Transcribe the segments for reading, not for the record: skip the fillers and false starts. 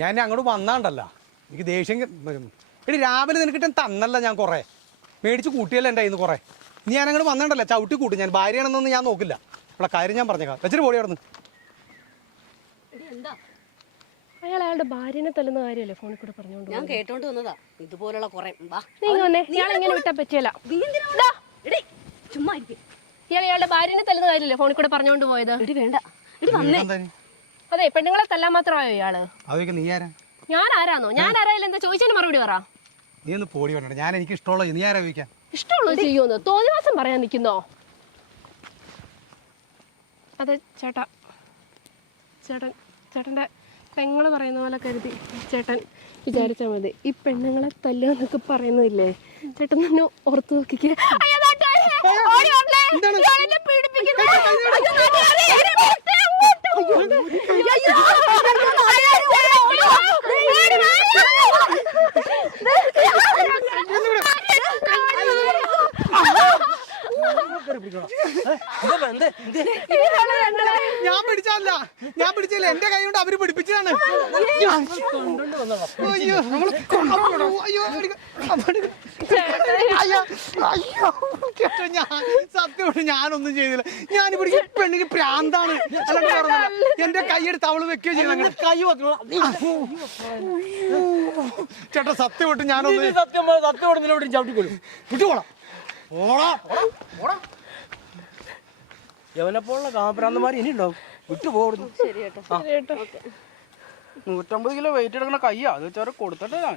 ഞാൻ അങ്ങോട്ട് വന്നാണ്ടല്ല എനിക്ക് ദേഷ്യം വരും. എടി രാവിലെ നിനക്കിട്ട് തന്നല്ല ഞാൻ കുറേ മേടിച്ച് കൂട്ടിയല്ല എൻ്റെ കയ്യിൽ നിന്ന് കുറേ. ഇനി ഞാൻ അങ്ങോട്ട് വന്നാണ്ടല്ല ചവിട്ടി കൂട്ടും. ഞാൻ ഭാര്യയാണെന്നൊന്നും ഞാൻ നോക്കില്ല. ഇവിടെ കാര്യം ഞാൻ പറഞ്ഞേക്കാം. വെച്ചിട്ട് പോടി അവിടെ നിന്ന്. അയാൾ അയാളുടെ ഭാര്യനെ തല്ലുന്ന കാര്യമല്ലേ ഫോണിൽ കൂടെ പറഞ്ഞോണ്ട് ഞാൻ കേട്ടോണ്ട് വന്നതാ ഇതുപോലുള്ള കുറെ. ഇയാൾ എങ്ങനെ വിട്ടാ പറ്റിയല്ല. ചുമ്മാ ഇയാൾ ഇയാളുടെ ഭാര്യനെ തല്ലുന്ന കാര്യമല്ലേ ഫോണിൽ കൂടെ പറഞ്ഞോണ്ട് പോയത്. വേണ്ട അതെ പെണ്ണുങ്ങളെ തല്ലാൻ മാത്രമായോ ഇയാള്? അതൊക്കെ നീ ആരാ? ഞാൻ ആരാന്നോ? ഞാൻ ആരായാലും എന്താ ചോദിച്ചതിന് മറുപടി പറ. നീ ഒന്ന് പോടി വേണ്ട. ഞാൻ എനിക്ക് ഇഷ്ടമുള്ള നീ ആരാ ചോദിക്കാൻ? ഇഷ്ടമുള്ളത് ചെയ്യുമെന്ന് തോന്നിവാസം പറയാൻ നിൽക്കുന്നോ? അതെ ചേട്ടാ, ചേട്ടൻ്റെ പെങ്ങള് പറയുന്ന പോലെ കരുതി ചേട്ടൻ വിചാരിച്ചാൽ മതി. ഈ പെണ്ണുങ്ങളെ തല്ലുക എന്നൊക്കെ പറയുന്നില്ലേ, ചേട്ടൻ തന്നെ ഓർത്ത് നോക്കിക്കേ. ഞാൻ പിടിച്ചല്ല എന്റെ കൈ കൊണ്ട് അവര് പിടിപ്പിച്ചതാണ്. സത്യമായിട്ട് ഞാനൊന്നും ചെയ്തില്ല. ഞാനിവിടെ പെണ്ണിന് പ്രാന്താണ്. എന്റെ കൈയെടുത്ത് അവള് വെക്കുകയോ ചെയ്തു. കൈ ചേട്ടാ സത്യമായിട്ട് ഞാനൊന്നും സത്യമായിട്ട് ചവിട്ടിക്കൊള്ളും. വിട്ടുപോളാം. യവനെപ്പോലുള്ള കാമപ്രാന്തമാര് ഇനി ഉണ്ടാവും. വിട്ടു പോകുന്നു. 150 കിലോ വെയിറ്റ് എടുക്കണ കയ്യാ. അത് വെച്ചാൽ കൊടുത്തിട്ട് ഞാൻ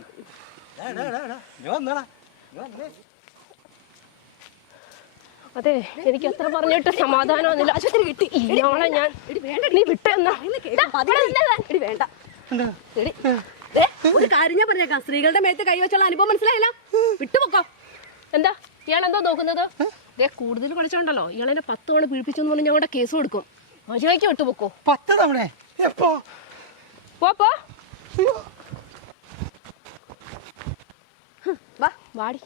അതെ എനിക്ക് അത്ര പറഞ്ഞിട്ട് സമാധാനമൊന്നുമില്ല. ആശുപത്രി കിട്ടി ഇയാളെ ഞാൻ. നീ വിട്ടെന്നാ വേണ്ട. ഒരു കാര്യം ഞാൻ പറഞ്ഞേക്കാം. സ്ത്രീകളുടെ മേത്ത് കൈവച്ചുള്ള അനുഭവം മനസ്സിലായില്ല. വിട്ടുപോക്കോ. എന്താ ഇയാളെന്തോ നോക്കുന്നത്? കൂടുതൽ കളിച്ചോണ്ടല്ലോ ഇയാളെന്നെ 10 തവണ പീഡിപ്പിച്ചു എന്ന് പറഞ്ഞ് ഞങ്ങളുടെ കേസ് കൊടുക്കും. മര്യാദയ്ക്ക് വിട്ടുപോക്കോ. 10 തവണ എപ്പോ? വാടി.